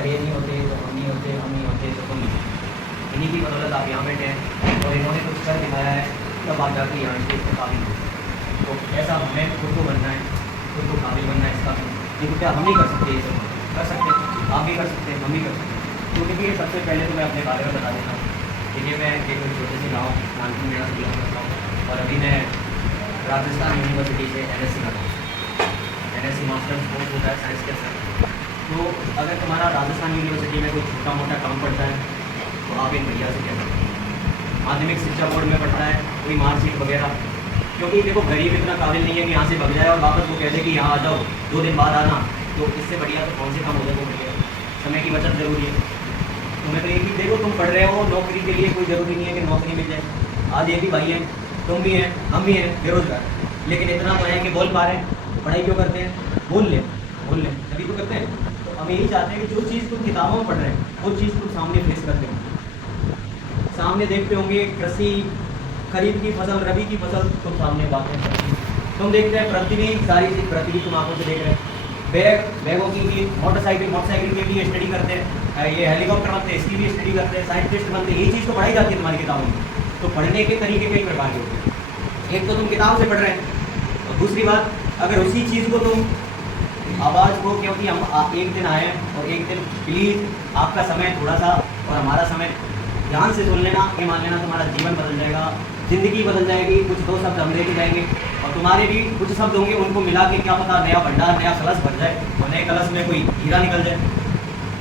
अगर ये नहीं होते तो हम नहीं होते, हम नहीं होते तो तुम नहीं। इन्हीं की बदौलत आप यहाँ बैठे हैं और इन्होंने कुछ कर दिखाया है, तब आप जाकर यहाँ स्टेज पर काबिल हो। तो ऐसा हमें खुद को बनना है, खुद को काबिल बनना है इसका। लेकिन क्या हम नहीं कर सकते? ये सब कर सकते हैं, आप भी कर सकते हैं, हम भी कर सकते हैं। तो देखिए सबसे पहले तो मैं अपने बारे में बता देता हूँ। देखिए मैं एक छोटे से गाँव कानपुर मेरा से बिलोंग करता हूँ और अभी मैं राजस्थान यूनिवर्सिटी से NSC कर रहा हूँ। NSC मास्टर्स कोर्स होता है साइंस के अंदर। तो अगर तुम्हारा राजस्थान यूनिवर्सिटी में कोई छोटा मोटा काम पड़ता है तो आप इन भैया से कह सकते हैं। माध्यमिक शिक्षा बोर्ड में पढ़ता है कोई मार्कशीट वगैरह, क्योंकि देखो गरीब इतना काबिल नहीं है कि यहाँ से भग जाए और वापस वो कह दे कि यहाँ आ जाओ 2 दिन बाद आना। तो इससे बढ़िया तो कौन से काम हो जाए, वो बढ़िया समय की बचत जरूरी है। तो मैं तो ये कि देखो तुम पढ़ रहे हो नौकरी के लिए, कोई ज़रूरी नहीं है कि नौकरी मिल जाए। आज ये भी भाई हैं, तुम भी हैं, हम भी हैं बेरोजगार, लेकिन इतना तो है कि बोल पा रहे हैं। पढ़ाई क्यों करते हैं? बोल लें तभी तो करते हैं। तो हम यही चाहते हैं कि जो चीज़ तुम किताबों में पढ़ रहे हैं वो चीज़ तुम सामने फेस करते हो, सामने देखते होंगे। कृषि, खरीफ की फसल, रबी की फसल तुम सामने बातें करते हैं। तुम देखते हैं पृथ्वी, सारी चीज़ पृथ्वी तुम आंखों से देख रहे हैं। बैगों की भी, मोटरसाइकिल की भी स्टडी करते हैं, ये हेलीकॉप्टर बनते हैं इसकी भी स्टडी करते हैं, साइंटिस्ट बनते हैं। यही चीज़ तो पढ़ाई जाती है तुम्हारी किताबों में। तो पढ़ने के तरीके कई प्रकार के होते हैं। एक तो तुम किताब से पढ़ रहे हैं और दूसरी बात अगर उसी चीज़ को तुम आवाज़ को, क्योंकि हम एक दिन आए हैं और एक दिन प्लीज़ आपका समय थोड़ा सा और हमारा समय ध्यान से सुन लेना। ये मान लेना तुम्हारा जीवन बदल जाएगा, ज़िंदगी बदल जाएगी। कुछ 2 शब्द हम लेके जाएंगे और तुम्हारे भी कुछ शब्द होंगे, उनको मिला के क्या पता नया भंडार, नया कलश भर जाए और नए कलश में कोई हीरा निकल जाए।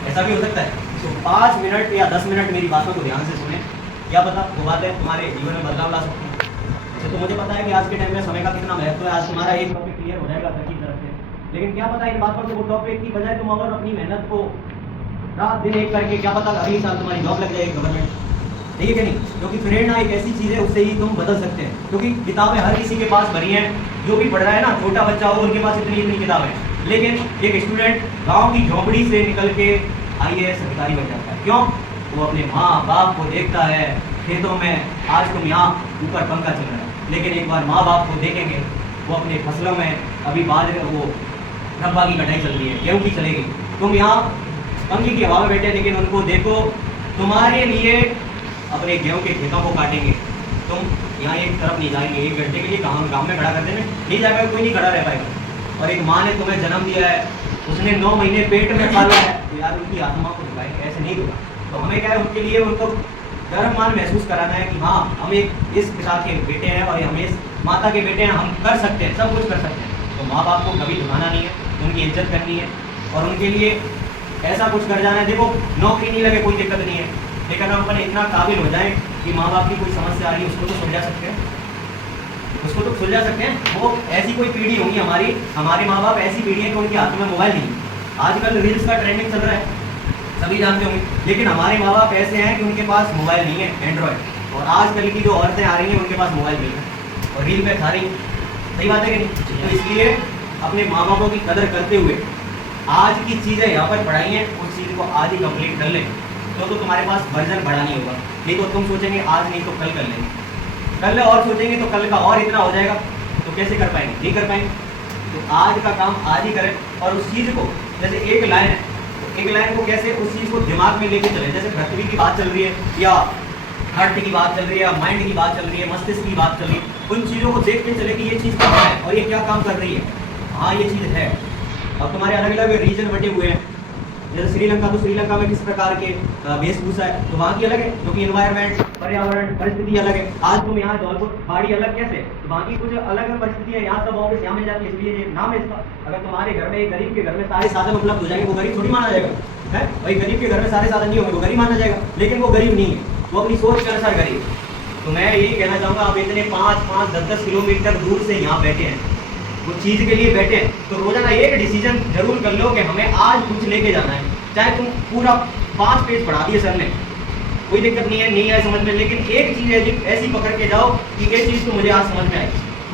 ऐसा भी हो सकता है। तो 5 मिनट या 10 मिनट मेरी बातों को ध्यान से सुने, क्या पता वो बातें तुम्हारे जीवन में बदलाव ला सकती हैं। जैसे तो मुझे पता है कि आज के टाइम में समय का कितना महत्व है। आज तुम्हारा एक टॉपिक क्लियर हो जाएगा सर की तरफ से, लेकिन क्या पता इन बातों से वो टॉपिक की बजाय तुम अगर अपनी मेहनत को रात दिन एक करके, क्या पता अगले साल तुम्हारी जॉब लग जाएगी गवर्नमेंट, ठीक है नहीं? क्योंकि प्रेरणा एक ऐसी चीज़ है, उससे ही तुम बदल सकते हैं। क्योंकि किताबें हर किसी के पास भरी हैं, जो भी पढ़ रहा है ना, छोटा बच्चा हो उनके पास इतनी किताबें। लेकिन एक स्टूडेंट गाँव की झोंपड़ी से निकल के IAS अधिकारी बन जाता है। क्यों? वो अपने माँ बाप को देखता है खेतों में। आज तुम यहाँ ऊपर पंखा चल रहा है, लेकिन एक बार माँ बाप को देखेंगे वो अपने फसलों में, अभी बाद में वो रब्बा की कटाई चल रही है, गेहूँ की चलेगी, तुम यहाँ पंखी की हवा में बैठे, लेकिन उनको देखो तुम्हारे लिए अपने गेहूँ के खेतों को काटेंगे। तुम यहाँ एक तरफ नहीं जाएंगे 1 घंटे के लिए, कहाँ गाँव में खड़ा कर देना नहीं जाएगा, कोई नहीं खड़ा रह पाएगा। और एक माँ ने तुम्हें जन्म दिया है, उसने 9 महीने पेट में पाला है, तो यार उनकी आत्मा को दिखाएंगे, ऐसे नहीं होगा। तो हमें क्या है, उनके लिए उनको गर्वमान महसूस कराना है कि हाँ हम एक इस पिता के बेटे हैं और हम इस माता के बेटे हैं, हम कर सकते हैं, सब कुछ कर सकते हैं। तो माँ बाप को कभी झुकाना नहीं है, उनकी इज्जत करनी है और उनके लिए ऐसा कुछ कर जाना है। देखो नौकरी नहीं लगे कोई दिक्कत नहीं है, लेकिन हम अपने इतना काबिल हो जाएं कि माँ बाप की कोई समस्या आ रही है उसको तो सुलझा सकते हैं, उसको तो सुलझा सकते हैं। वो ऐसी कोई पीढ़ी होगी हमारे माँ बाप ऐसी पीढ़ी है कि उनके हाथ में मोबाइल नहीं। आजकल रील्स का ट्रेंडिंग चल रहा है, सभी जानते होंगे, लेकिन हमारे माँ बाप ऐसे हैं कि उनके पास मोबाइल नहीं है, एंड्रॉयड। और आजकल की जो औरतें आ रही हैं उनके पास मोबाइल नहीं है और रील पे खा रही हैं। सही बात है कि नहीं? तो इसलिए अपने माँ बापों की कदर करते हुए आज की चीज़ें यहाँ पर पढ़ाई हैं, उस चीज़ को आज ही कंप्लीट कर लें तो तुम्हारे पास वर्जन बढ़ा नहीं होगा। नहीं तो तुम सोचेंगे आज नहीं तो कल कर लेंगे, कल और सोचेंगे तो कल का और इतना हो जाएगा, तो कैसे कर पाएंगे? नहीं कर पाएंगे। तो आज का काम आज ही करें और उस चीज़ को, जैसे एक लाइन है, तो एक लाइन को कैसे उस चीज़ को दिमाग में लेके चले। जैसे पृथ्वी की बात चल रही है या हार्ट की बात चल रही है या माइंड की बात चल रही है, मस्तिष्क की बात चल रही है, उन चीज़ों को देख के चले कि ये चीज़ क्या है और ये क्या काम कर रही है। हाँ ये चीज़ है। और तुम्हारे अलग अलग रीजन बटे हुए हैं, जैसे श्रीलंका, तो श्रीलंका में किस प्रकार के वेशभूषा है, तो वहाँ की अलग है, क्योंकि एनवायरनमेंट, पर्यावरण, परिस्थिति अलग है। आज तुम यहाँ जौलपुर पहाड़ी अलग कैसे, तो वहाँ की कुछ अलग परिस्थिति है। यहाँ सब ऑफिस यहाँ मिल जाती है, इसलिए ये नाम है इसका। अगर तुम्हारे घर में एक गरीब के घर में सारे साधन उपलब्ध हो जाएंगे, वो गरीब थोड़ी माना जाएगा है भाई। गरीब के घर में सारे साधन नहीं होंगे, वो गरीब माना जाएगा, लेकिन वो गरीब नहीं है, वो अपनी सोच के अनुसार गरीब। तो मैं यही कहना चाहूँगा, आप इतने 5-5, 10-10 किलोमीटर दूर से यहाँ बैठे हैं, वो चीज़ के लिए बैठे हैं, तो रोजाना एक डिसीजन जरूर कर लो कि हमें आज कुछ लेके जाना है। चाहे तुम पूरा 5 पेज पढ़ा दिए सर ने, कोई दिक्कत नहीं है, नहीं आए समझ में, लेकिन एक चीज़ ऐसी पकड़ के जाओ कि ये चीज़ तो मुझे आज समझ में आई,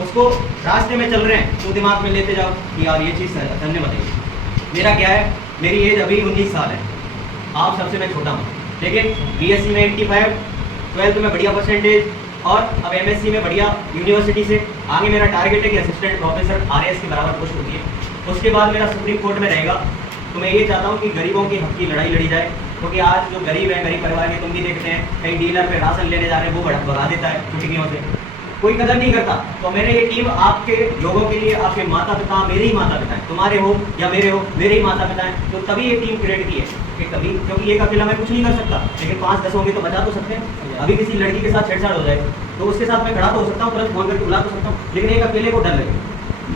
उसको रास्ते में चल रहे हैं तो दिमाग में लेते जाओ कि यार ये चीज़ सर ने बताई। मेरा क्या है, मेरी एज अभी 19 साल है, आप सबसे मैं छोटा हूँ, लेकिन BSc में 85, 12th में बढ़िया परसेंटेज और अब MSc में बढ़िया यूनिवर्सिटी से। आगे मेरा टारगेट है कि असिस्टेंट प्रोफेसर RAS के बराबर पोस्ट होती है। उसके बाद मेरा सुप्रीम कोर्ट में रहेगा तो मैं ये चाहता हूँ कि गरीबों की हक की लड़ाई लड़ी जाए, क्योंकि आज जो गरीब है, गरीब परिवार के, तुम भी देखते हैं कई डीलर पे राशन लेने जा रहे हैं, वो भगा देता है चुटकियों से, कोई कदर नहीं करता। तो मैंने ये टीम आपके लोगों के लिए, आपके माता पिता, मेरे ही माता पिता हैं, तुम्हारे हो या मेरे हो, मेरे ही माता पिता हैं, तो तभी ये टीम क्रिएट की है कि कभी, क्योंकि एक अकेला मैं कुछ नहीं कर सकता, लेकिन 5-10 होंगे तो बचा तो सकते हैं। अभी किसी लड़की के साथ छेड़छाड़ हो जाए तो उसके साथ मैं खड़ा तो हो सकता हूँ, तुरंत फोन करके बुला तो सकता हूँ, लेकिन एक अकेले को डर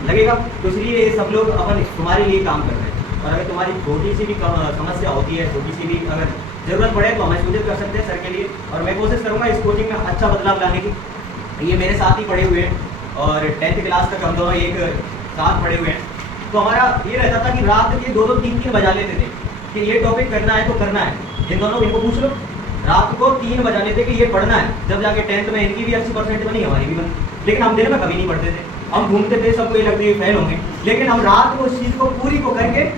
लगेगा। तो इसलिए ये सब लोग अपन तुम्हारे लिए काम कर रहे हैं। और अगर तुम्हारी छोटी सी भी समस्या होती है, छोटी सी भी अगर ज़रूरत पड़े तो हमें सूचित कर सकते हैं सर के लिए, और मैं कोशिश करूँगा इस कोचिंग में अच्छा बदलाव लाने की। ये मेरे साथ ही पढ़े हुए हैं और 10th क्लास तक हम दोनों एक साथ पढ़े हुए हैं। तो हमारा ये रहता था कि रात के 2-2, 3-3 बजा लेते थे कि ये टॉपिक करना है तो करना है। इन दोनों इनको पूछ लो, रात को 3 बजा लेते कि ये पढ़ना है। जब जाके 10th में इनकी भी अच्छी परसेंट बनी, हमारी भी बनी, लेकिन हम दिन में कभी नहीं पढ़ते थे। हम घूमते थे, सबको ये लगता है फेल होंगे, लेकिन हम रात को उस चीज़ को पूरी को करके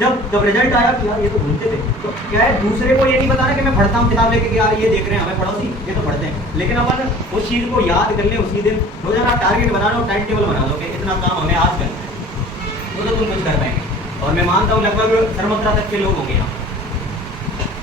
जब रिजल्ट आया कि यार ये तो घूमते थे, तो क्या है, दूसरे को ये नहीं बताना कि मैं पढ़ता हूँ किताब लेके कि यार ये देख रहे हैं हमें पड़ोसी ये तो पढ़ते हैं, लेकिन अपन उस चीज़ को याद कर लें उसी दिन। रोजाना टारगेट बना लो, टाइम टेबल बना लो कि इतना काम हमें आज करना है, तो तुम कुछ कर पाएंगे। और मैं मानता हूँ लगभग सरमत्रा तक के लोग होंगे यहाँ,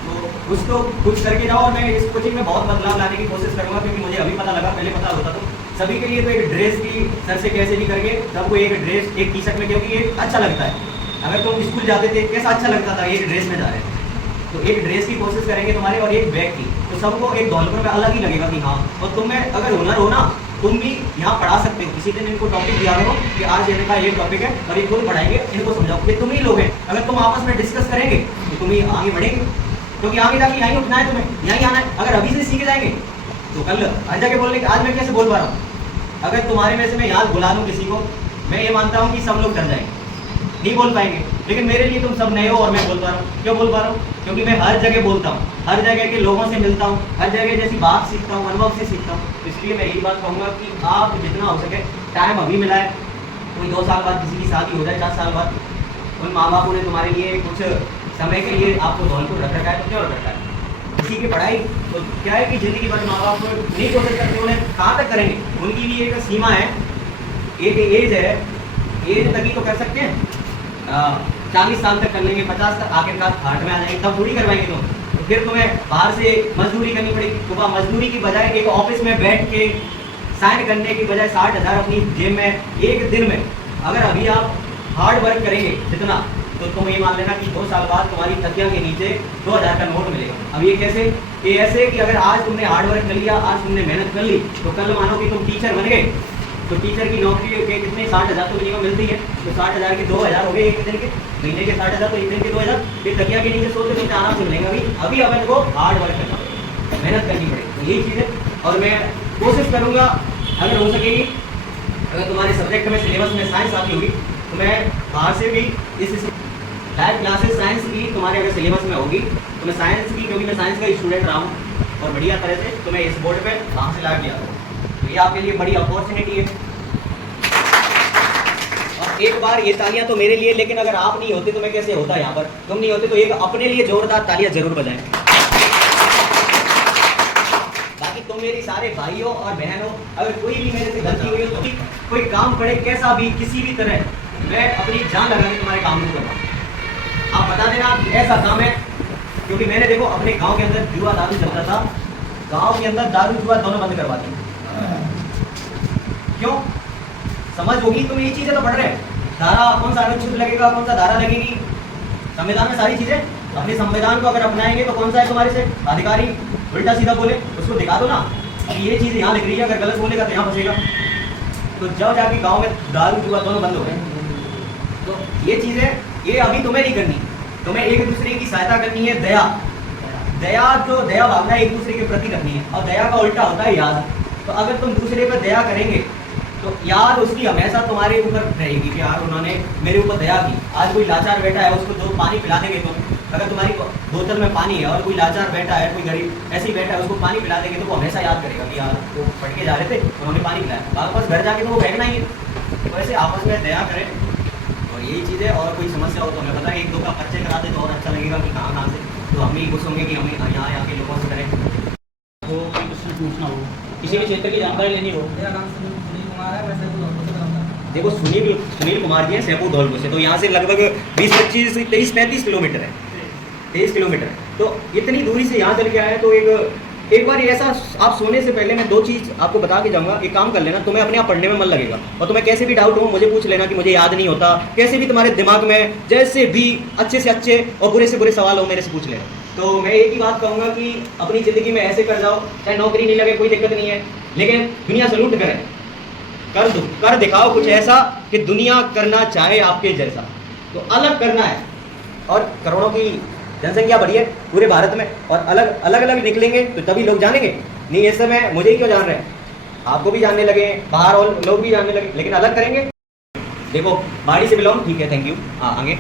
तो कुछ तो कुछ करके जाओ। और मैं इस कोचिंग में बहुत बदलाव लाने की कोशिश करूँगा, क्योंकि मुझे अभी पता लगा, पहले पता होता तो सभी के लिए तो एक ड्रेस की सर से कैसे भी करके सबको एक ड्रेस, एक टी शर्ट में, क्योंकि ये अच्छा लगता है। अगर तुम स्कूल जाते थे कैसा अच्छा लगता था, एक ड्रेस में जा रहे थे, तो एक ड्रेस की कोशिश करेंगे तुम्हारे, और एक बैग की, तो सबको एक दौलपुर में अलग ही लगेगा कि हाँ। और तुम में अगर हुनर हो ना, तुम भी यहाँ पढ़ा सकते हो। किसी दिन इनको टॉपिक दिया करो कि आज इनका ये टॉपिक है और ये खुद पढ़ाएंगे, इनको समझाओ, ये तुम ही लोग हैं। अगर तुम आपस में डिस्कस करेंगे तो तुम ही आगे बढ़ेंगे, क्योंकि आगे जाके यहीं उठना है, तुम्हें यहीं आना है। अगर अभी से सीखे जाएंगे तो कल हर जगह बोलने के आज मैं कैसे बोल पा रहा हूँ। अगर तुम्हारे में से मैं यहाँ बुला लूँ किसी को, मैं ये मानता हूँ कि सब लोग डर जाएंगे, नहीं बोल पाएंगे, लेकिन मेरे लिए तुम सब नए हो और मैं बोल पा रहा हूँ। क्यों बोल पा रहा हूँ? क्योंकि मैं हर जगह बोलता हूँ, हर जगह के लोगों से मिलता हूँ, हर जगह जैसी बात सीखता हूँ, अनुभव से सीखता हूँ। तो इसलिए मैं यही बात कहूँगा कि आप जितना हो सके, टाइम अभी मिला है, कोई 2 साल बाद किसी की शादी हो जाए, 4 साल बाद, उन माँ बापों ने तुम्हारे लिए कुछ समय के लिए आपको धौलपुर रख रखा है, तो क्यों रख रखा है? किसी की पढ़ाई तो क्या है कि ज़िंदगी भर माँ बाप नहीं कोशिश करते, उन्हें कहाँ तक करेंगे, उनकी भी एक सीमा है, एक एज है, एज तक ही तो कर सकते हैं। 40 साल तक कर लेंगे, 50 तक आखिरकार हार्ट में आ जाएंगे, तब पूरी करवाएंगे तुम। तो फिर तुम्हें बाहर से मजदूरी करनी पड़ेगी। सुबह मजदूरी की बजाय एक ऑफिस में बैठ के साइन करने की बजाय 60,000 अपनी जेब में एक दिन में, अगर अभी आप हार्ड वर्क करेंगे जितना, तो तुम ये मान लेना कि 2 साल बाद तुम्हारी तकिया के नीचे 2000 का नोट मिलेगा। अब ये कैसे? ये ऐसे कि अगर आज तुमने हार्ड वर्क कर लिया, आज तुमने मेहनत कर ली, तो कल मानो कि तुम टीचर बन गए, तो टीचर की नौकरी के कितने 60,000 तो मिनिमम मिलती है, तो 60,000 के 2,000 हो गए एक दिन के, महीने के 60,000 तो एक दिन के 2,000। फिर तकिया के नीचे सोचते तुमसे आराम से मिलेगा। अभी अपन को हार्ड वर्क करना पड़ेगा, मेहनत करनी पड़ेगी, तो यही चीज़ है। और मैं कोशिश करूँगा अगर हो सकेगी, अगर तुम्हारे सब्जेक्ट में सिलेबस में साइंस आती होगी, तो मैं बाहर से भी इस लाइव क्लासेस साइंस की तुम्हारे अगर सिलेबस में होगी, तो मैं साइंस की, क्योंकि मैं साइंस का स्टूडेंट रहा हूँ और बढ़िया तरह से, तो मैं इस बोर्ड पे वहाँ से ला के आता हूँ। तो ये आपके लिए बड़ी अपॉर्चुनिटी है। और एक बार ये तालियां तो मेरे लिए, लेकिन अगर आप नहीं होते तो मैं कैसे होता यहाँ पर, तुम नहीं होते तो एक अपने लिए जोरदार तालियां जरूर बजाएं। बाकी तुम मेरे सारे भाइयों और बहनों, अगर कोई भी मेरे से गलती हुई हो, तो कोई काम पड़े कैसा भी, किसी भी तरह, मैं अपनी जान लगा के तुम्हारे काम को करूँगा। आप बता देना कि ऐसा काम है, क्योंकि मैंने देखो अपने गांव के अंदर जुआ दारू चलता था, गांव के अंदर दारू जुआ दोनों बंद करवा दी। क्यों? समझ होगी, तुम ये चीजें तो पढ़ रहे हैं, धारा कौन सा अनुच्छेद लगेगा, कौन सा धारा लगेगी, संविधान में सारी चीजें। अपने संविधान को अगर अपनाएंगे तो कौन सा है तुम्हारे से अधिकारी उल्टा सीधा बोले, उसको दिखा दो ना कि ये चीज यहाँ लिख रही है, अगर गलत बोलेगा तो यहाँ फंसेगा। तो जब जाके गाँव में दारू जुआ दोनों बंद हो गए, तो ये चीजें ये अभी तुम्हें नहीं करनी, तुम्हें एक दूसरे की सहायता करनी है। दया, दया जो दया भावना एक दूसरे के प्रति रखनी है, और दया का उल्टा होता है याद। तो अगर तुम दूसरे पर दया करेंगे तो याद उसकी हमेशा तुम्हारे ऊपर रहेगी कि यार उन्होंने मेरे ऊपर दया की। आज कोई लाचार बैठा है, उसको दो पानी पिला देंगे तुम, अगर तुम्हारी बोतल में पानी है और कोई लाचार बैठा है, कोई गरीब ऐसे ही बैठा है, उसको पानी पिला देंगे तो वो हमेशा याद करेगा कि यार वो पढ़ के जा रहे थे, उन्होंने पानी पिलाया, वापस घर जाके तो वो फेंकना ही है। तो ऐसे आपस में दया करें, और यही चीज़ है। और कोई समस्या हो तो हमें बताएं, 1-2 का परिचय करा दे तो और अच्छा लगेगा कि कहाँ से, तो हम भी खुश होंगे कि हम यहाँ के लोगों से करें। वो कोई क्वेश्चन पूछना हो, किसी भी क्षेत्र की जानकारी लेनी हो। मेरा नाम सुनील कुमार है, मैं सैदपुर से। देखो सुनील कुमार जी हैं सैफू धौलपुर से, तो यहाँ से लगभग 20-25 23-35 किलोमीटर है, 23 किलोमीटर है। तो इतनी दूरी से यहाँ चल के आए, तो एक बार ऐसा आप सोने से पहले मैं 2 चीज़ आपको बता के जाऊँगा। एक काम कर लेना, तुम्हें अपने आप पढ़ने में मन लगेगा, और तुम्हें कैसे भी डाउट हो मुझे पूछ लेना कि मुझे याद नहीं होता, कैसे भी तुम्हारे दिमाग में जैसे भी अच्छे से अच्छे और बुरे से बुरे सवाल हो मेरे से पूछ लेना। तो मैं एक ही बात कहूँगा कि अपनी ज़िंदगी में ऐसे कर जाओ, चाहे नौकरी नहीं लगे कोई दिक्कत नहीं है, लेकिन दुनिया से लूट करें, कर दिखाओ कुछ ऐसा कि दुनिया करना चाहे आपके जैसा। तो अलग करना है, और करोड़ों की जनसंख्या बढ़ी है पूरे भारत में, और अलग निकलेंगे तो तभी लोग जानेंगे। नहीं इस समय मुझे ही क्यों जान रहे हैं, आपको भी जानने लगे, बाहर और लोग भी जानने लगे, लेकिन अलग करेंगे। देखो बाड़ी से बिलोंग, ठीक है, थैंक यू। हाँ आगे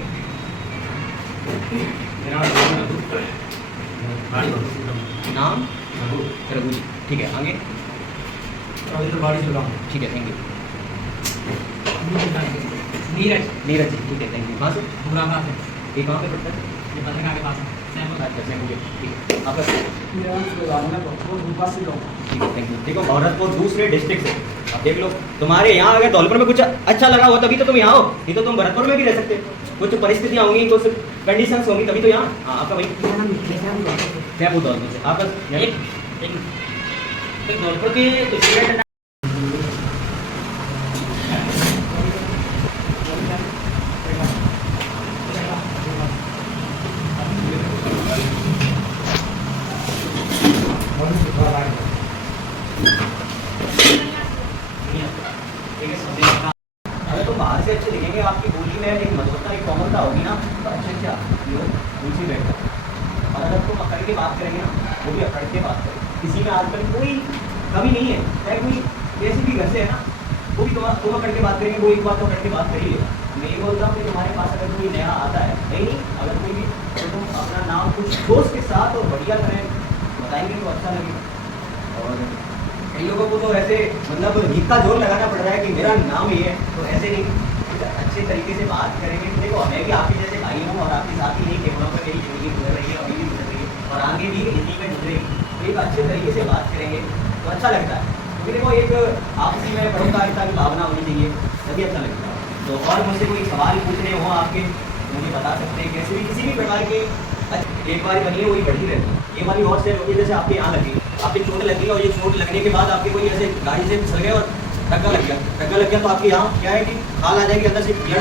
नाम रघु जी, ठीक है, आगे ठीक है, थैंक यू। नीरज जी, ठीक है, थैंक यू। कहाँ से? ये कहाँ पे पड़ता है? देखो भरतपुर दूसरे डिस्ट्रिक्ट से, अब देख लो तुम्हारे यहाँ अगर धौलपुर में कुछ अच्छा लगा हो तभी तो तुम यहाँ हो, नहीं तो तुम भरतपुर में भी रह सकते हो। कुछ परिस्थितियाँ होंगी, कुछ कंडीशंस होंगी, तभी तो यहाँ। हाँ आपका भाई जयपुर धौलपुर से, आपका धौलपुर के अगर तुम बाहर से अच्छे दिखेंगे, आपकी बोली में एक मधुरता, एक कोमलता होगी ना, तो अच्छे लोग ऊँची बैठते। और अगर तुम अकड़ के बात करेंगे ना, वो भी अकड़ के बात करेंगे, किसी में आजकल कोई कमी नहीं है, चाहे कोई कैसी भी घर से है ना, वो भी तुम अकड़ के बात करेंगे, वो एक बात तो अकड़ के बात कर ही लेगा। मैं ये बोल रहा हूँ कि तुम्हारे पास अगर कोई नया आता है, नहीं अगर कोई भी, तो तुम अपना नाम कुछ दोस्त के साथ और बढ़िया करें बताएंगे तो अच्छा लगेगा। और कई लोगों को तो ऐसे मतलब हिक्का जोर लगाना पड़ रहा है कि मेरा नाम ये है, तो ऐसे नहीं, अच्छे तरीके से बात करेंगे। देखो मैं भी आपके जैसे भाई हूँ, और आपके साथ ही नहीं टेबलों पर मेरी जिंदगी गुजर रही है, अभी भी गुजर रही है, और आगे भी इसी में गुजरेगी। तो एक अच्छे तरीके से बात करेंगे तो अच्छा लगता है, क्योंकि देखो एक आपसी में परोपकारिता की भावना होनी चाहिए, तभी अच्छा लगता है। तो और मुझसे कोई सवाल पूछने हो आपके, मुझे बता सकते हैं, कैसे भी किसी भी प्रकार के। एक बार बनी है वही बढ़ी रहती है, ये वाली और से होती है, जैसे आपके यहाँ लगी, आपकी चोट लगी, और ये चोट लगने के बाद आपके कोई ऐसे गाड़ी से फिसल गया और टक्का लग गया, तो आपके यहाँ क्या है कि खाल आ जाएगी, अंदर से ब्लड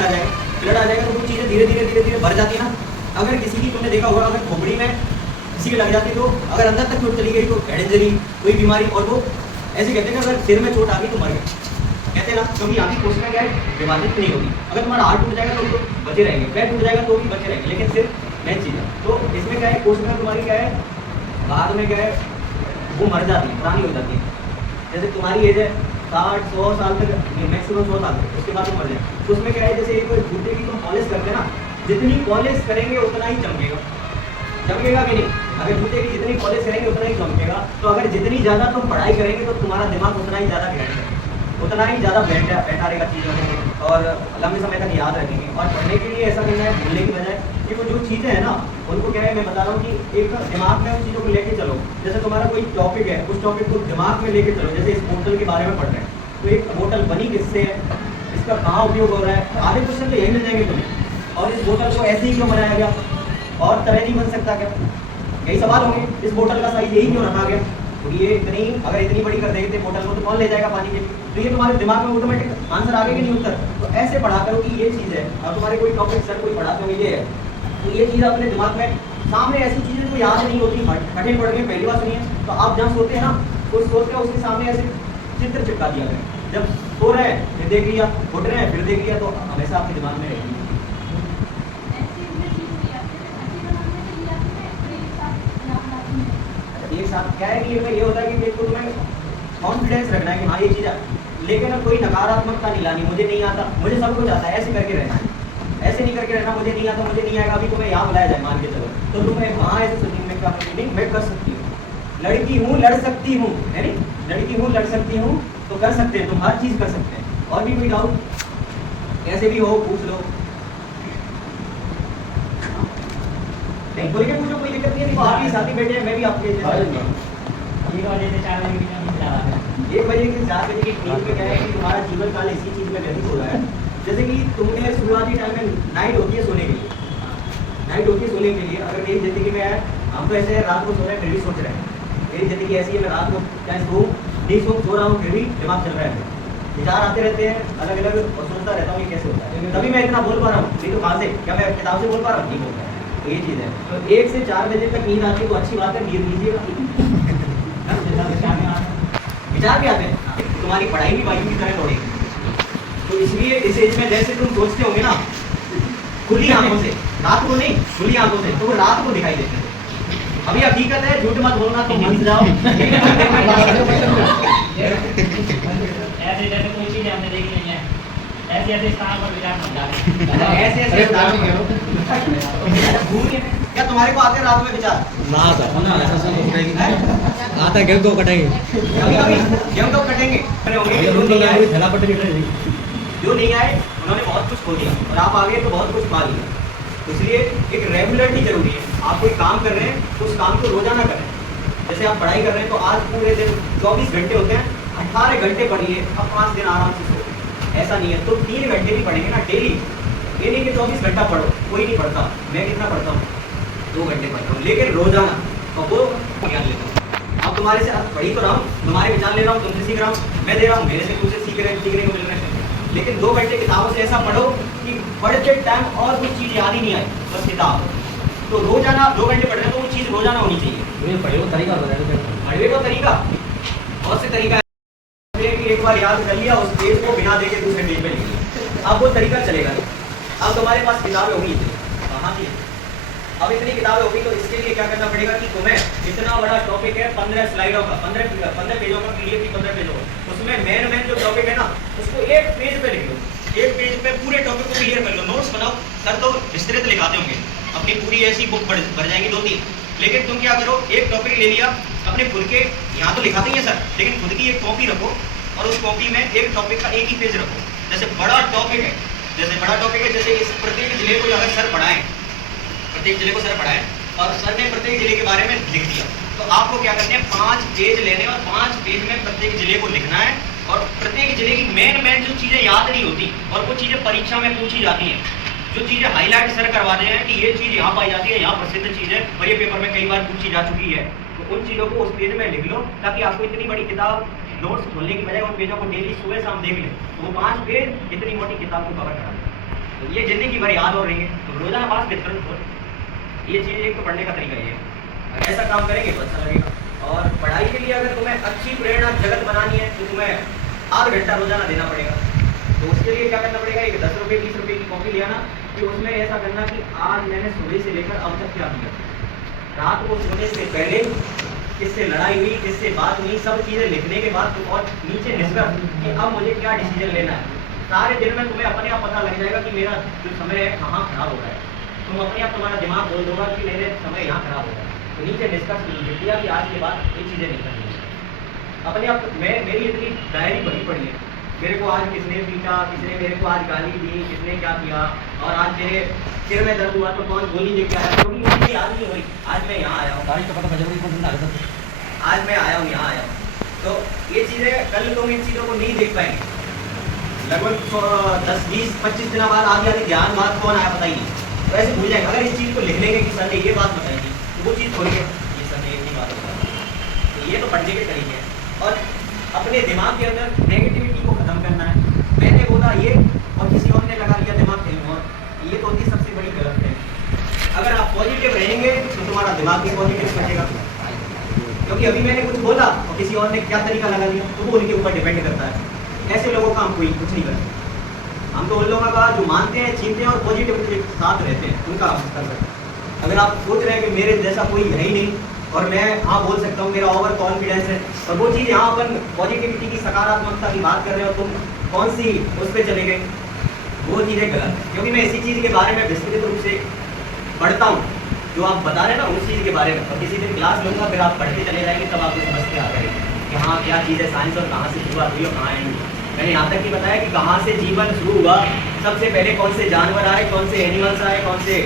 आ जाएगा, तो कुछ चीज़ें धीरे धीरे भर जाती है ना। अगर किसी की तुमने देखा होगा, अगर खोपड़ी में किसी की लग जाती, तो अगर अंदर तक चोट चली गई तो हेड इंजरी, कोई बीमारी, और वो ऐसे कहते हैं कि अगर सिर में चोट आ गई तो मर गए, कहते हैं ना, क्योंकि यहाँ की कोशिका क्या है, विभाजित नहीं होगी। अगर तुम्हारा हाथ टूट जाएगा तो बचे रहेंगे, पैर टूट जाएगा तो भी बचे रहेंगे, लेकिन सिर मेन चीज़ है। तो इसमें क्या है, कोशिका तुम्हारी क्या है, बाद में क्या है, वो मर जाती है, पुरानी हो जाती है। जैसे तुम्हारी एज है 60-100 साल तक, मैक्सिमम 100 साल तक, उसके बाद वो मर जाए। तो उसमें क्या है, जैसे एक जूते की तुम पॉलिश करते हैं ना, जितनी पॉलिश करेंगे उतना ही चमकेगा कि नहीं? अगर जूते की जितनी पॉलिश करेंगे उतना ही चमकेगा। तो अगर जितनी ज़्यादा तुम पढ़ाई करेंगे तो तुम्हारा दिमाग उतना ही ज़्यादा उतना ही ज़्यादा बैठा रहेगा चीज़ों में, और लंबे समय तक याद रखेंगे। और पढ़ने के लिए ऐसा करना है, भूलने की बजाय कि वो जो चीज़ें हैं ना, उनको क्या है, मैं बता रहा हूँ कि एक दिमाग में उन चीज़ों को लेके चलो। जैसे तुम्हारा कोई टॉपिक है, उस टॉपिक को दिमाग में लेके चलो। जैसे इस बोतल के बारे में पढ़ रहे हैं, तो एक बोतल बनी किससे है, इसका कहाँ उपयोग हो रहा है, आधे क्वेश्चन तो यही मिल जाएंगे तुम्हें। और इस बोतल को ऐसे ही क्यों बनाया गया, और तरह नहीं बन सकता क्या, यही सवाल होंगे। इस बोतल का साइज यही क्यों रखा गया, तो ये अगर इतनी बड़ी कर देंगे बोतल को, तो कौन ले जाएगा पानी के लिए? तो ये तुम्हारे दिमाग में ऑटोमेटिक आंसर आ गया कि नहीं उत्तर। तो ऐसे पढ़ा करो कि ये चीज़ है, और तुम्हारे कोई टॉपिक सर कोई पढ़ाते हो ये है, तो ये चीज़ अपने दिमाग में सामने, ऐसी चीज़ें तो याद नहीं होती, कठिन पढ़ गए, पहली बार सुनिए। तो आप जहाँ सोते हैं ना, उस सोचते हैं उसके सामने ऐसे चित्र चिपका दिया गया। जब सो रहे हैं फिर देख लिया, उठ रहे हैं फिर देख लिया, तो हमेशा आपके दिमाग में रहेगी। एक साथ क्या है कि ये होता है कि देखो तुम्हें कॉन्फिडेंस रखना है कि हाँ ये चीज़, लेकिन कोई नकारात्मकता नहीं लानी, मुझे नहीं आता, मुझे सब कुछ आता है, ऐसे करके रहना है। ऐसे नहीं करके रहना, मुझे नहीं आता, मुझे नहीं आएगा। अभी तुम्हें यहाँ बुलाया जाए, मान के चलो, तो तुम्हें वहाँ ऐसे सोचेंगे मैं क्या नहीं, मैं कर सकती हूँ, लड़की हूँ लड़ सकती हूँ, है नहीं, लड़की हूँ लड़ सकती हूँ, तो कर सकते हैं, तुम हर चीज़ कर सकते हैं। और भी कोई डाउट कैसे भी हो पूछ लो, नहीं बोल के पूछो, कोई दिक्कत नहीं है। आप ही साथी बैठे हैं, मैं भी आपके 1 बजे से 4 बजे के बीच में जा रहा है। 1 बजे से 4 बजे की नींद में क्या है कि तुम्हारा जीवन काल इसी चीज़ में व्यतीत हो रहा है। जैसे कि तुमने शुरुआती टाइम में नाइट होती है सोने के लिए, नाइट होती है सोने के लिए। अगर मेरी ज़िंदगी में है, हम तो ऐसे रात को सो रहे हैं फिर भी सोच रहे हैं, मेरी ज़िंदगी ऐसी है, मैं रात को चाहे सो रहा हूँ फिर भी दिमाग चल रहा है, विचार आते रहते हैं अलग अलग और सोचता रहता हूँ ये कैसे होता है। तभी मैं इतना बोल पा रहा हूँ, नहीं तो कहाँ से, क्या मैं किताब से बोल पा रहा हूँ? नहीं बोल रहा है। तो ये चीज़ है। तो 1 से 4 बजे तक नींद आती है तो अच्छी बात है, नींद लीजिएगा। विचार भी आते हैं, तुम्हारी पढ़ाई भी बाइक की तरह दौड़ेगी। तो इसलिए इस एज में जैसे तुम सोचते होंगे ना खुली आंखों से, रात को नहीं खुली आंखों से, तो वो रात को दिखाई देते हैं। अभी हकीकत है, झूठ मत बोलना, तुम मन से जाओ। ऐसे जैसे कोई चीज़ हमने देखी नहीं है, ऐसे ऐसे स्थान पर विचार मत डालें। ऐसे ऐसे क्या तुम्हारे को आते हैं रात में विचार? ना आता ना ऐसा सब कटेंगे आता गेम को कटेंगे कभी कभी गेम तो कटेंगे ये रूम लगा है थैला पट्टी कट रही जो नहीं आए उन्होंने बहुत कुछ खो दिया और आप आ गए तो बहुत कुछ पा लिया। इसलिए एक रेगुलरिटी जरूरी है। आप कोई काम कर रहे हैं तो उस काम को रोजाना करें। जैसे आप पढ़ाई कर रहे हैं तो आज पूरे दिन 24 घंटे होते हैं, 18 घंटे पढ़िए, अब 5 दिन आराम से सो। ऐसा नहीं है तो 3 घंटे भी पढ़ेंगे ना डेली। ये नहीं कि 24 घंटा पढ़ो, कोई नहीं पढ़ता। मैं कितना पढ़ता हूँ? 2 घंटे पढ़ता हूँ, लेकिन रोजाना। और वो ज्ञान लेता हूँ। अब तुम्हारे से पढ़ी तो रहा हूँ, तुम्हारे विचार ले रहा हूँ, तुमसे सीख रहा हूँ, मैं दे रहा हूँ, मेरे से तुझसे सीखने को मिल रहा है। लेकिन 2 घंटे किताबों से ऐसा पढ़ो कि पढ़ते टाइम और कुछ चीज़ याद ही नहीं आई, बस किताब। तो रोजाना 2 घंटे पढ़ रहे हैं तो वो चीज़ रोजाना होनी चाहिए। ये पढ़े को तरीका बताया पढ़ने का तरीका बहुत से तरीका है कि एक बार याद कर लिया उस पेज को बिना देखे दूसरे पेज पे लिख लिया, अब वो तरीका चलेगा नहीं। अब तुम्हारे पास किताबें होगी इतनी, हाँ जी, अब इतनी किताबें होगी तो इसके लिए क्या करना पड़ेगा कि तुम्हें इतना बड़ा टॉपिक है 15 स्लाइडों का, 15 पेजों का, पीडीएफ की 15 पेजों का, उसमें मेन जो टॉपिक है ना उसको एक पेज पे लिख लो। एक पेज पे पूरे टॉपिक को क्लियर कर लो, नोट्स बनाओ। सर तो विस्तृत लिखाते होंगे, अपनी पूरी ऐसी बुक भर जाएंगी 2-3, लेकिन तुम क्या करो, एक टॉपिक ले लिया अपने खुद के, यहाँ तो लिखाते ही है सर, लेकिन खुद की एक कॉपी रखो और उस कॉपी में एक टॉपिक का एक ही पेज रखो। जैसे बड़ा टॉपिक है, जैसे इस प्रत्येक जिले को अगर सर पढ़ाएं, प्रत्येक जिले को सर पढ़ाएं और सर ने प्रत्येक जिले के बारे में लिख दिया, तो आपको क्या करते हैं 5 पेज लेने और 5 पेज में प्रत्येक जिले को लिखना है। और प्रत्येक जिले की मेन जो चीज़ें याद नहीं होती और वो चीज़ें परीक्षा में पूछी जाती हैं, जो चीज़ें हाईलाइट सर करवाते हैं कि ये चीज़ यहाँ पाई जाती है, यहाँ प्रसिद्ध चीज़ है और ये पेपर में कई बार पूछी जा चुकी है, तो उन चीज़ों को उस पेज में लिख लो ताकि आपको इतनी बड़ी किताब नोट्स खोलने की बजाय उन पेजों को डेली सुबह शाम देख लें, तो वो 5 पेज इतनी मोटी किताब को कवर करा दें। तो ये जिंदगी भर याद हो रही है, तो रोजाना 5 पेज तुरंत ये चीज़ एक तो पढ़ने का तरीका ये है। ऐसा काम करेंगे तो अच्छा लगेगा। और पढ़ाई के लिए अगर तुम्हें अच्छी प्रेरणा जगत बनानी है तो तुम्हें आध घंटा रोजाना देना पड़ेगा। तो उसके लिए क्या करना पड़ेगा, एक 10 रुपये 20 रुपये की कॉपी ले आना, कि उसमें ऐसा करना कि आज मैंने सुबह से लेकर अब तक क्या किया, रात को सोने से पहले किससे लड़ाई हुई, किससे बात हुई, सब चीज़ें लिखने के बाद और नीचे निष्कर्ष कि अब मुझे क्या डिसीजन लेना है। सारे दिन में तुम्हें अपने आप पता लग जाएगा कि मेरा जो समय है कहाँ खराब हो रहा है। तुम अपने आप तुम्हारा दिमाग बोल दोगा कि मेरे समय यहाँ खराब हो रहा है, तो नीचे डिस्कस लिख दिया कि आज के बाद ये चीज़ें नहीं करनी है। अपने आप मेरी इतनी डायरी भरी पड़ी है, मेरे को आज किसने पीटा, किसने मेरे को आज गाली दी, किसने क्या किया, और आज मेरे सिर में दर्द हुआ तो कौन गोली लेके आया, क्योंकि मुझे याद नहीं हुई। आज मैं यहाँ आया हूँ, आज मैं आया हूँ, यहाँ आया हूँ। तो ये चीज़ें कल तुम इन चीज़ों को नहीं देख पाएंगे। लगभग 10, 20, 25 दिन बाद आधी ध्यान बात कौन आया पता ही नहीं, तो ऐसे भूल जाएंगे। अगर इस चीज़ को लिख लेंगे कि सर ने ये बात बताई थी, तो वो चीज़ छोड़ के ये सर ने ये बात बताई, तो ये तो पढ़ने के तरीके हैं। और अपने दिमाग के अंदर नेगेटिविटी को ख़त्म करना है। मैंने बोला ये और किसी और ने लगा लिया दिमाग कहीं और, ये तो होती सबसे बड़ी गलत है। अगर आप पॉजिटिव रहेंगे तो तुम्हारा दिमाग भी पॉजिटिव बचेगा, क्योंकि अभी मैंने कुछ बोला और किसी और ने क्या तरीका लगा लिया, तो वो उनके ऊपर डिपेंड करता है। ऐसे लोगों का हम कोई कुछ नहीं कर सकते। हम तो उन लोगों का जो मानते हैं, चीनते हैं और पॉजिटिविटी के साथ रहते हैं, उनका हम कर सकते हैं। अगर आप सोच रहे हैं कि मेरे जैसा कोई है ही नहीं और मैं हाँ बोल सकता हूँ, मेरा ओवर कॉन्फिडेंस है, और वो चीज़ यहाँ अपन पॉजिटिविटी की, सकारात्मकता की बात कर रहे हो, तुम कौन सी उस पर चले गए, वो चीज़ें गलत है। क्योंकि मैं इसी चीज़ के बारे में विस्तृत रूप से पढ़ता हूँ, जो आप बता रहे हैं ना उस चीज़ के बारे में, और किसी दिन क्लास लूँगा, फिर आप पढ़ते चले जाएंगे, तब आपको समझ के आ करेंगे कि हाँ क्या चीज़ है साइंस और कहाँ से शुरुआत हुई और कहाँ एंड। मैंने यहाँ तक ही बताया कि कहाँ से जीवन शुरू हुआ, सबसे पहले कौन से जानवर आए, कौन से एनिमल्स आए, कौन से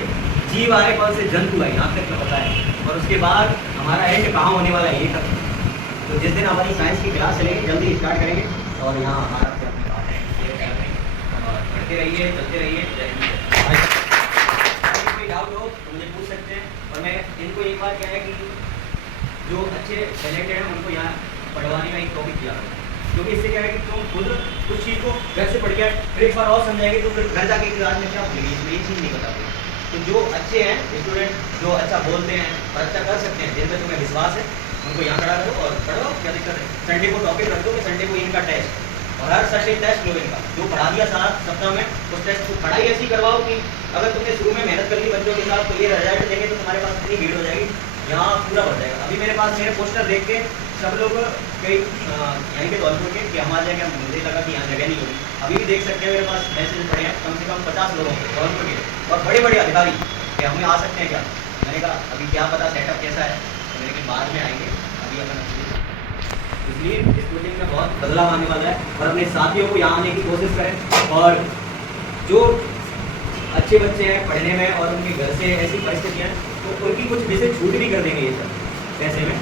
जीव आए, कौन से जंतु आए, यहाँ तक तो पता है। और उसके बाद हमारा एंड कहाँ होने वाला है ये तक। तो जिस दिन हमारी साइंस की क्लास चलेगी जल्दी स्टार्ट करेंगे और यहाँ आराम से अपनी बात है और पढ़ते रहिए, चलते रहिए। जय हिंद। कोई डाउट हो तो मुझे पूछ सकते हैं। और मैं इनको एक बार क्या है कि जो अच्छे टैलेंटेड हैं उनको यहाँ पढ़वाने का एक टॉपिक दिया है, क्योंकि इससे क्या है कि तुम खुद कुछ चीज़ को घर से पढ़ के फिर एक बार और समझाएंगे तो फिर घर जाके क्लास में क्या भूलेंगे, इसमें ये चीज़ नहीं बताते। तो जो अच्छे हैं स्टूडेंट, जो अच्छा बोलते हैं और अच्छा कर सकते हैं, जिन पर तुम्हें विश्वास है, उनको यहाँ खड़ा करो और पढ़ो। क्या दिक्कत है? संडे को टॉपिक रख दो कि संडे को इनका टेस्ट, और हर संडे टेस्ट लो इनका। जो पढ़ा दिया 7 सप्ताह में उस टेस्ट को पढ़ाई ऐसी करवाओ कि अगर तुमने शुरू में मेहनत कर ली बच्चों के साथ तो ये रिजल्ट देंगे तो तुम्हारे पास इतनी भीड़ हो जाएगी, यहाँ पूरा बढ़ जाएगा। अभी मेरे पास मेरे पोस्टर देख के सब लोग कई यहीं के धौलपुर के कि हम आ जाएंगे, मुझे लगा कि यहाँ जगह नहीं होगी। अभी भी देख सकते हैं मेरे पास मैसेज पड़े हैं कम से कम 50 लोगों के धौलपुर के, और बड़े बड़े अधिकारी कि हमें आ सकते हैं क्या। मैंने कहा अभी क्या पता सेटअप कैसा है, तो मैंने कहा बाद में आएंगे, अभी अपन इसलिए इस मीटिंग में बहुत बदलाव आने वाला है। और अपने साथियों को यहाँ आने की कोशिश करें, और जो अच्छे बच्चे हैं पढ़ने में और उनके घर से ऐसी परिस्थितियाँ तो उनकी कुछ विषय छूट भी कर देंगे ये सब पैसे में।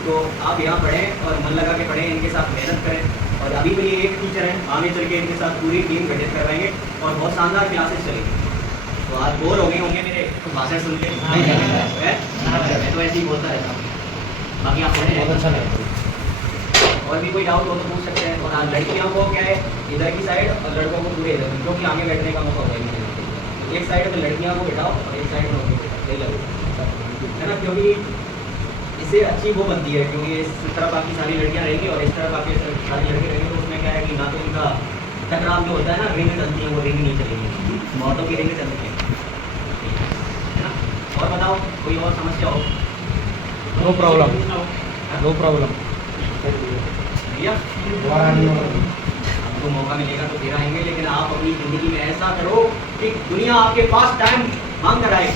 तो आप यहाँ पढ़ें और मन लगा के पढ़ें, इनके साथ मेहनत करें। और अभी भी ये एक टीचर हैं, आगे चल के इनके साथ पूरी टीम गठित करवाएंगे और बहुत शानदार क्लासेस चलेंगी। तो आज बोर हो गए होंगे मेरे भाषण सुन के? मैं तो ऐसे ही बोलता रहता हूँ, बाकी आप बहुत अच्छा लगता है। और भी कोई डाउट हो तो पूछ सकते हैं। और हाँ, लड़कियों को क्या है इधर की साइड और लड़कों को पूरे इधर, क्योंकि आगे बैठने का मौका होगा नहीं। एक साइड में लड़कियों को बैठाओ और एक साइड में सही लगेगा, है ना? क्योंकि इससे अच्छी वो बनती है, क्योंकि इस तरफ बाकी सारी लड़कियाँ रहेंगी और इस तरफ बाकी सारी लड़के रहेंगे, तो उसमें क्या है कि ना तो उनका टकराव जो होता है ना, रिंग चलती है, वो रिंग नहीं चलेगी, मौतों की रिंग चलती है ना? और बताओ कोई और समस्या हो? नो प्रॉब्लम, नो प्रॉब्लम भैया आपको मौका मिलेगा तो फिर आएंगे, लेकिन आप अपनी ज़िंदगी में ऐसा करो कि दुनिया आपके पास टाइम मांग कर आए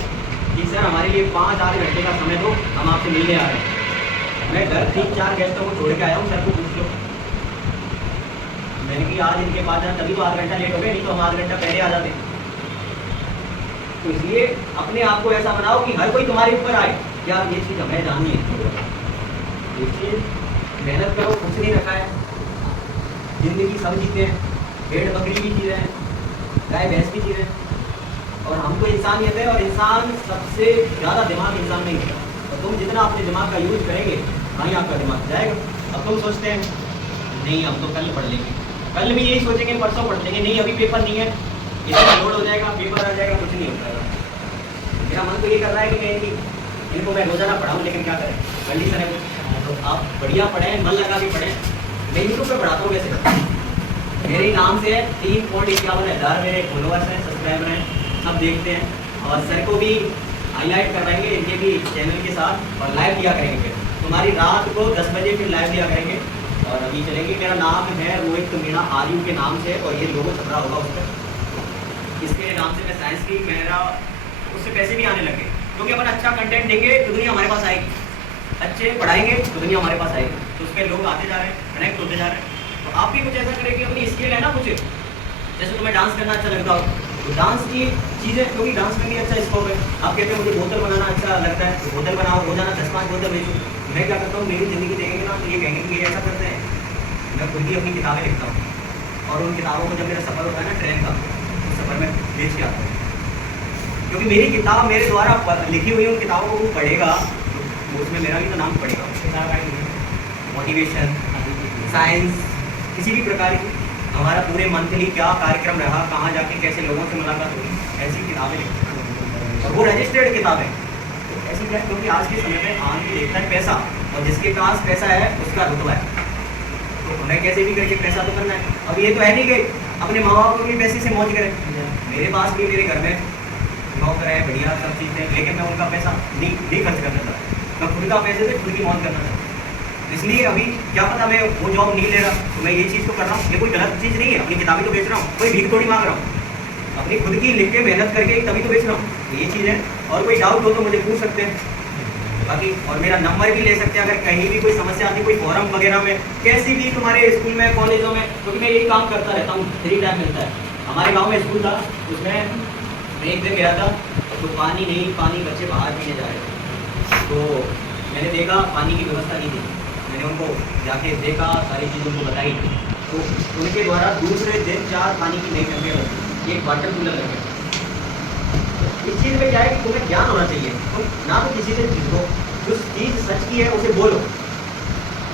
कि सर हमारे लिए 5-8 घंटे का समय दो, हम आपसे मिलने आ रहे हैं। मैं घर 3-4 गेस्टों को छोड़ के आया हूँ, सर को पूछ लो। मैंने कि आज इनके पास जाना, तभी तो आधा घंटा लेट हो गए, नहीं तो हम आधा घंटा पहले आ जाते। तो इसलिए अपने आप को ऐसा बनाओ कि हर कोई तुम्हारे ऊपर आए, यार ये चीज़ हमें जाननी है। देखिए मेहनत करो, कुछ नहीं रखा है, जिंदगी सब चीज़ें हैं, भेड़ बकरी की चीज़ें हैं, गाय भैंस की चीज़ें हैं, और हमको इंसानियत है। और इंसान सबसे ज़्यादा दिमाग इंसान नहीं होता, और तुम जितना अपने दिमाग का यूज करेंगे वहीं आपका दिमाग जाएगा। अब तुम सोचते हैं नहीं हम तो कल पढ़ लेंगे, कल भी यही सोचेंगे परसों पढ़ लेंगे, नहीं अभी पेपर नहीं है, इतना लोड हो जाएगा, पेपर आ जाएगा, कुछ नहीं होता। मेरा मन तो ये कर रहा है कि मैं इनको मैं रोज़ाना पढ़ाऊँ, लेकिन क्या करें, कंडीशन है कुछ। तो आप बढ़िया पढ़ें, मन लगा के पढ़ें। मैं यूट्यूब पे पढ़ाता हूँ वैसे, मेरे नाम से 3.51 मेरे फॉलोअर्स हैं, सब्सक्राइबर हैं, सब देखते हैं। और सर को भी हाईलाइट करवाएंगे इनके भी चैनल के साथ, और लाइव दिया करेंगे। फिर तुम्हारी रात को 10 बजे फिर लाइव दिया करेंगे, और अभी चलेंगे। मेरा नाम है रोहित मीणा आर्यू के नाम से, और ये लोगो छपरा होगा उस पर, इसके नाम से मैं साइंस की, मेरा उससे पैसे भी आने लगे, क्योंकि अपन अच्छा कंटेंट देंगे तो दुनिया हमारे पास आएगी, अच्छे पढ़ाएंगे तो दुनिया हमारे पास आएगी। तो उस पर लोग आते जा रहे हैं, कनेक्ट होते जा रहे हैं। तो आप भी कुछ ऐसा करें कि अपनी स्किल है ना कुछ, जैसे तुम्हें डांस करना अच्छा लगता हो तो डांस की चीज़ें, क्योंकि डांस में भी अच्छा स्कोप है। आप कहते हैं मुझे बोतल बनाना अच्छा लगता है, तो बोतल बनाओ, रोजाना 10-5 बोतल बेचो। मैं क्या करता हूँ, मेरी ज़िंदगी देखेंगे ना तो ये कहेंगे कि ये ऐसा करते हैं। मैं खुद ही अपनी किताबें लिखता हूँ, और उन किताबों को जब मेरा सफ़र होता है ना ट्रेन का, उस सफ़र में बेच के आता हूँ, क्योंकि मेरी किताब मेरे द्वारा लिखी हुई उन किताबों को वो पढ़ेगा तो उसमें मेरा भी तो नाम पड़ेगा। मोटिवेशन, साइंस, किसी भी प्रकार की, हमारा पूरे मंथली क्या कार्यक्रम रहा, कहाँ जाके कैसे लोगों से मुलाकात हुई, ऐसी किताबें लिखते हैं, और वो रजिस्टर्ड किताबें। तो ऐसी क्या है, क्योंकि आज के समय में आदमी देखता है पैसा, और जिसके पास पैसा है उसका रुतबा है, तो हमें कैसे भी करके पैसा तो करना है। अब ये तो है नहीं कि अपने माँ बाप को भी पैसे से मौज करें। मेरे पास भी मेरे घर में नौकर है, बढ़िया सब चीज़ें, लेकिन मैं उनका पैसा नहीं खर्च करना चाहता, मैं खुद का पैसे से खुद की मौज करना चाहता। इसलिए अभी क्या पता मैं वो जॉब नहीं ले रहा, तो मैं ये चीज़ तो कर रहा हूँ, ये कोई गलत चीज़ नहीं है। अपनी किताबें तो बेच रहा हूँ, कोई भीख थोड़ी मांग रहा हूँ, अपनी खुद की लिख के मेहनत करके तभी तो बेच रहा हूँ। तो ये चीज़ है। और कोई डाउट हो तो मुझे पूछ सकते हैं, बाकी और मेरा नंबर भी ले सकते हैं अगर कहीं भी कोई समस्या आती है, कोई फोरम वगैरह में, कैसी भी तुम्हारे स्कूल में, कॉलेजों में, क्योंकि मैं यही काम करता रहता हूँ, फ्री टाइम मिलता है। हमारे गाँव में स्कूल था, उसमें मैं एक दिन गया था, तो पानी नहीं, पानी बच्चे बाहर पीने जा रहे थे, तो मैंने देखा पानी की व्यवस्था नहीं थी। मैंने उनको जाके देखा, सारी चीज़ उनको बताई, तो उनके द्वारा दूसरे दिन 4 पानी की नई टंकियाँ लगी, एक वाटर कूलर लगे। तो इस चीज़ में क्या है कि तुम्हें ज्ञान होना चाहिए, तुम ना तो किसी से जीतो, जो चीज़ सच की है उसे बोलो।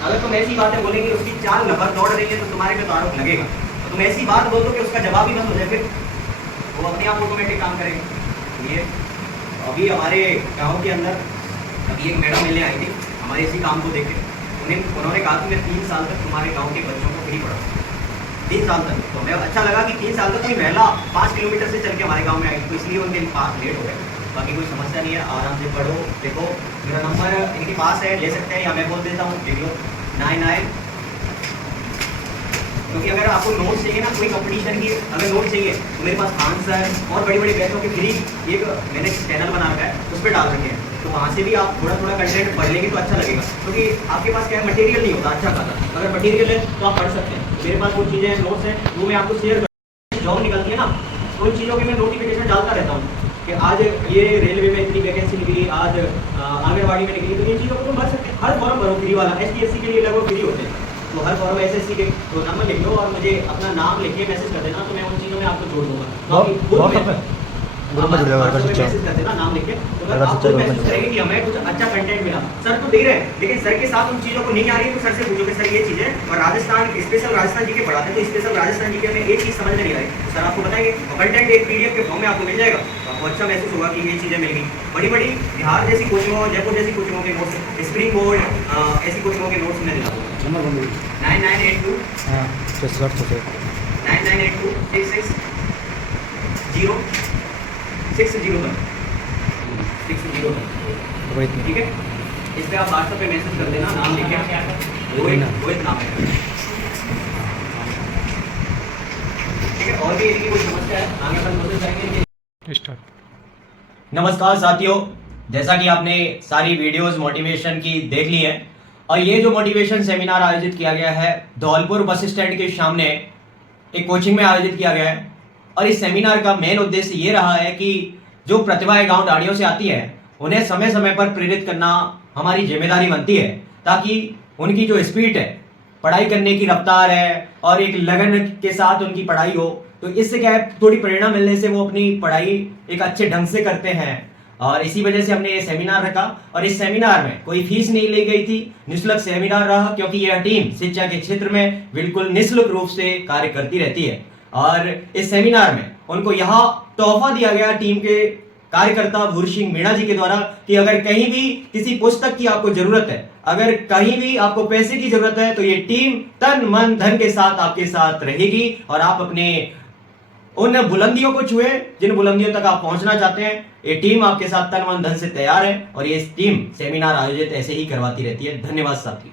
अगर तुम ऐसी बातें बोलेंगे उसकी 4 नफर दौड़ रही है तो तुम्हारे पे तो आरोप लगेगा। तो तुम ऐसी बात बोल दो कि उसका जवाब ही बंद हो जाए, फिर वो अपने आप ऑटोमेटिक काम करेंगे। ये अभी हमारे गांव के अंदर अभी एक मैडम मिलने आई थी, हमारे इसी काम को देख के उन्होंने कहा कि मैं 3 साल तक तुम्हारे गांव के बच्चों को फ्री पढ़ाऊँ, 3 साल तक। तो मैं अच्छा लगा कि 3 साल तक कोई महिला 5 किलोमीटर से चल के हमारे गांव में आई, तो इसलिए उनके पास लेट हो गए। बाकी कोई समस्या नहीं है, आराम से पढ़ो। देखो मेरा नंबर इनके पास है, ले सकते हैं, या मैं बोल देता हूँ, देख लो 99। क्योंकि अगर आपको नोट चाहिए ना, कोई कंपटीशन की अगर नोट चाहिए तो मेरे पास खान सर और बड़ी बड़ी बैचों के फ्री एक मैंने चैनल बना रखा है, उस पर डाल रखे हैं। तो वहाँ से भी आप थोड़ा थोड़ा कंटेंट पढ़ लेंगे तो अच्छा लगेगा, क्योंकि आपके पास क्या है, मटेरियल नहीं होता अच्छा खासा। अगर मटेरियल है तो आप पढ़ सकते हैं। मेरे पास वो चीज़ें हैं, नोट्स हैं, वो मैं आपको शेयर कर। जॉब निकलती है ना, तो उन चीज़ों की मैं नोटिफिकेशन डालता रहता हूँ कि आज ये रेलवे में इतनी वैकेंसी निकली, आज आंगनबाड़ी में निकली। तो इन चीज़ों को तुम भर सकते हैं। हर फॉर्म भरो फ्री वाला, ST/SC के लिए लगभग फ्री होते हैं। तो हर फॉर्म SSC के तो नंबर लिख लो और मुझे अपना नाम लिख के मैसेज कर देना, तो मैं उन चीज़ों में आपको जोड़ दूंगा। मैसेज कर देना नाम लिख के, तो अगर आप खुद मैसेज करेंगे कि हमें कुछ अच्छा कंटेंट मिला, सर तो दे रहे हैं, लेकिन सर के साथ उन चीज़ों को नहीं आ रही है तो सर से पूछो कि सर ये चीज़ें, और राजस्थान स्पेशल राजस्थान जी के पढ़ाते हैं, तो स्पेशल राजस्थान जी के में एक चीज़ समझ में नहीं आ रही तो सर आपको बताएंगे, और कंटेंट एक PDF के फॉर्म में आपको मिल जाएगा। तो आपको अच्छा महसूस होगा कि ये चीज़ें मिल गई। बड़ी बड़ी बिहार जैसी कोचिंगों, जयपुर जैसी कोचिंगों के नोट्स, स्प्रिंग बोर्ड ऐसी कोचिंगों के नोट्स मैं दिला दूँगा। 9982 9982 660 ठीक है। इस पे आप व्हाट्सएप पे मैसेज कर देना, नाम लिख के, रोहित नाम है, ठीक है। और भी इनकी कोई समस्या है आगे अपन कोशिश करेंगे। नमस्कार साथियों, जैसा कि आपने सारी वीडियोस मोटिवेशन की देख ली है, और ये जो मोटिवेशन सेमिनार आयोजित किया गया है धौलपुर बस स्टैंड के सामने एक कोचिंग में आयोजित किया गया है। और इस सेमिनार का मेन उद्देश्य ये रहा है कि जो प्रतिभाएं गांव डाड़ियों से आती है उन्हें समय समय पर प्रेरित करना हमारी जिम्मेदारी बनती है, ताकि उनकी जो स्पीड है, पढ़ाई करने की रफ्तार है, और एक लगन के साथ उनकी पढ़ाई हो, तो इससे क्या है, थोड़ी प्रेरणा मिलने से वो अपनी पढ़ाई एक अच्छे ढंग से करते हैं। और इसी वजह से हमने ये सेमिनार रखा, और इस सेमिनार में कोई फीस नहीं ली गई थी, निःशुल्क सेमिनार रहा, क्योंकि यह टीम शिक्षा के क्षेत्र में बिल्कुल निःशुल्क रूप से कार्य करती रहती है। और इस सेमिनार में उनको यहाँ तोहफा दिया गया टीम के कार्यकर्ता भूर सिंह मीणा जी के द्वारा कि अगर कहीं भी किसी पुस्तक की आपको जरूरत है, अगर कहीं भी आपको पैसे की जरूरत है, तो ये टीम तन मन धन के साथ आपके साथ रहेगी, और आप अपने उन बुलंदियों को छुए जिन बुलंदियों तक आप पहुंचना चाहते हैं। ये टीम आपके साथ तन मन धन से तैयार है, और ये टीम सेमिनार आयोजित ऐसे ही करवाती रहती है। धन्यवाद साथी।